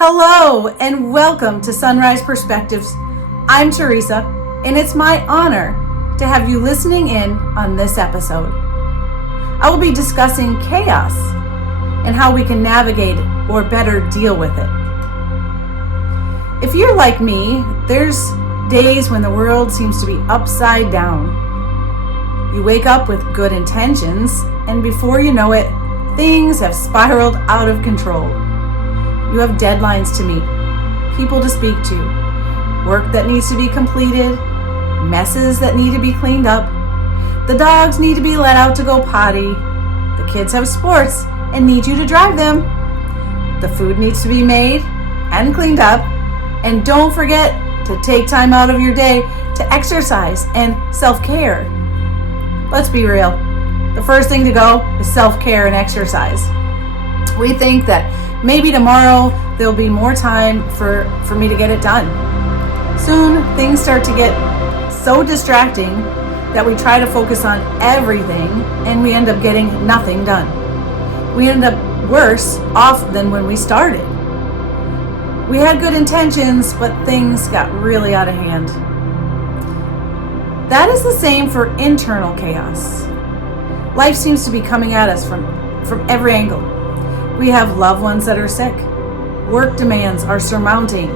Hello and welcome to Sunrise Perspectives. I'm Teresa, and it's my honor to have you listening in on this episode. I will be discussing chaos and how we can navigate or better deal with it. If you're like me, there's days when the world seems to be upside down. You wake up with good intentions, and before you know it, things have spiraled out of control. You have deadlines to meet, people to speak to, work that needs to be completed, messes that need to be cleaned up. The dogs need to be let out to go potty. The kids have sports and need you to drive them. The food needs to be made and cleaned up. And don't forget to take time out of your day to exercise and self-care. Let's be real. The first thing to go is self-care and exercise. We think that maybe tomorrow there'll be more time for me to get it done. Soon things start to get so distracting that we try to focus on everything and we end up getting nothing done. We end up worse off than when we started. We had good intentions, but things got really out of hand. That is the same for internal chaos. Life seems to be coming at us from every angle. We have loved ones that are sick. Work demands are surmounting.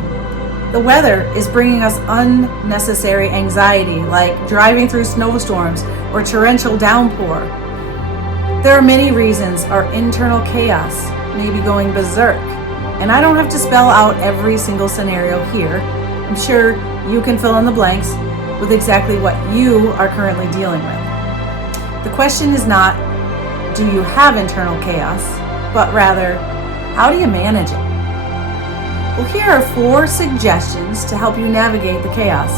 The weather is bringing us unnecessary anxiety, like driving through snowstorms or torrential downpour. There are many reasons our internal chaos may be going berserk, and I don't have to spell out every single scenario here. I'm sure you can fill in the blanks with exactly what you are currently dealing with. The question is not, do you have internal chaos? But rather, how do you manage it? Well, here are 4 suggestions to help you navigate the chaos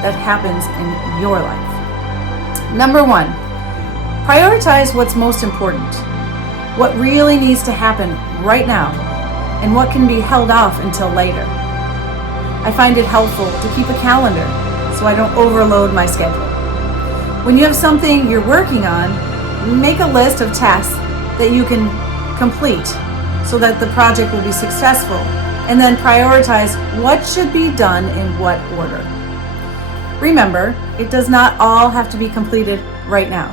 that happens in your life. Number 1, prioritize what's most important, what really needs to happen right now, and what can be held off until later. I find it helpful to keep a calendar so I don't overload my schedule. When you have something you're working on, make a list of tasks that you can complete so that the project will be successful, and then prioritize what should be done in what order. Remember, it does not all have to be completed right now.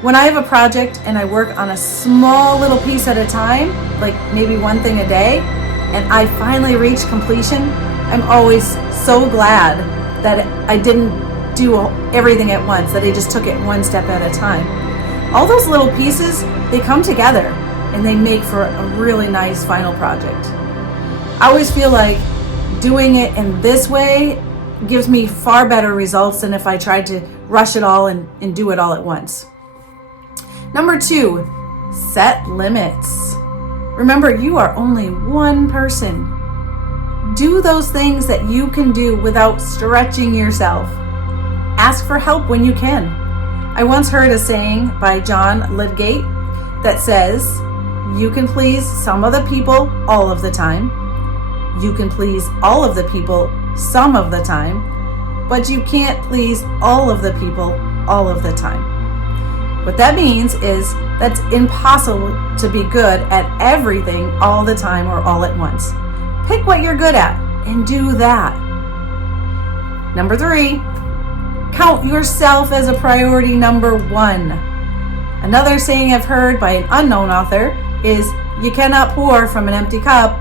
When I have a project and I work on a small little piece at a time, like maybe one thing a day, and I finally reach completion, I'm always so glad that I didn't do everything at once, that I just took it one step at a time. All those little pieces, they come together and they make for a really nice final project. I always feel like doing it in this way gives me far better results than if I tried to rush it all and do it all at once. Number 2, set limits. Remember, you are only one person. Do those things that you can do without stretching yourself. Ask for help when you can. I once heard a saying by John Lydgate that says, you can please some of the people all of the time. You can please all of the people some of the time, but you can't please all of the people all of the time. What that means is that's impossible to be good at everything all the time or all at once. Pick what you're good at and do that. Number 3, count yourself as a priority number 1. Another saying I've heard by an unknown author is, you cannot pour from an empty cup.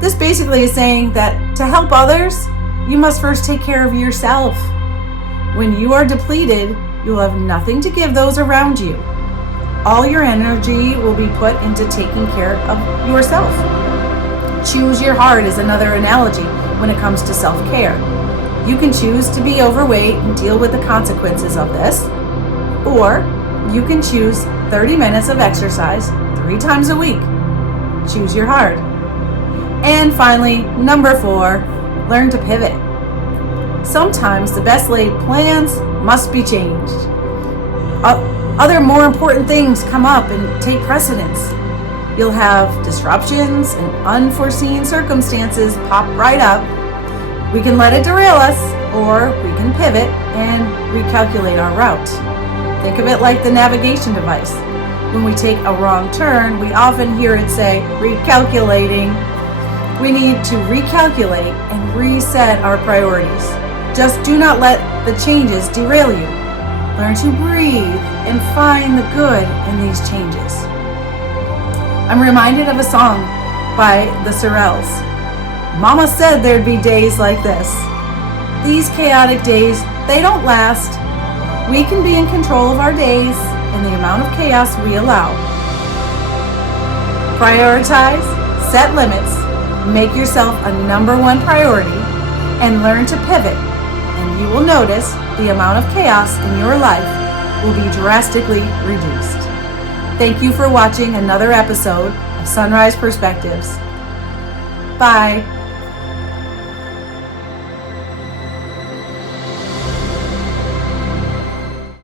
This basically is saying that to help others, you must first take care of yourself. When you are depleted, you will have nothing to give those around you. All your energy will be put into taking care of yourself. Choose your heart is another analogy when it comes to self-care. You can choose to be overweight and deal with the consequences of this, or you can choose 30 minutes of exercise 3 times a week. Choose your heart. And finally, number 4, learn to pivot. Sometimes the best laid plans must be changed. Other more important things come up and take precedence. You'll have disruptions and unforeseen circumstances pop right up. We can let it derail us, or we can pivot and recalculate our route. Think of it like the navigation device. When we take a wrong turn, we often hear it say, recalculating. We need to recalculate and reset our priorities. Just do not let the changes derail you. Learn to breathe and find the good in these changes. I'm reminded of a song by the Sorrells. Mama said there'd be days like this. These chaotic days, they don't last. We can be in control of our days and the amount of chaos we allow. Prioritize, set limits, make yourself a number one priority, and learn to pivot, and you will notice the amount of chaos in your life will be drastically reduced. Thank you for watching another episode of Sunrise Perspectives. Bye.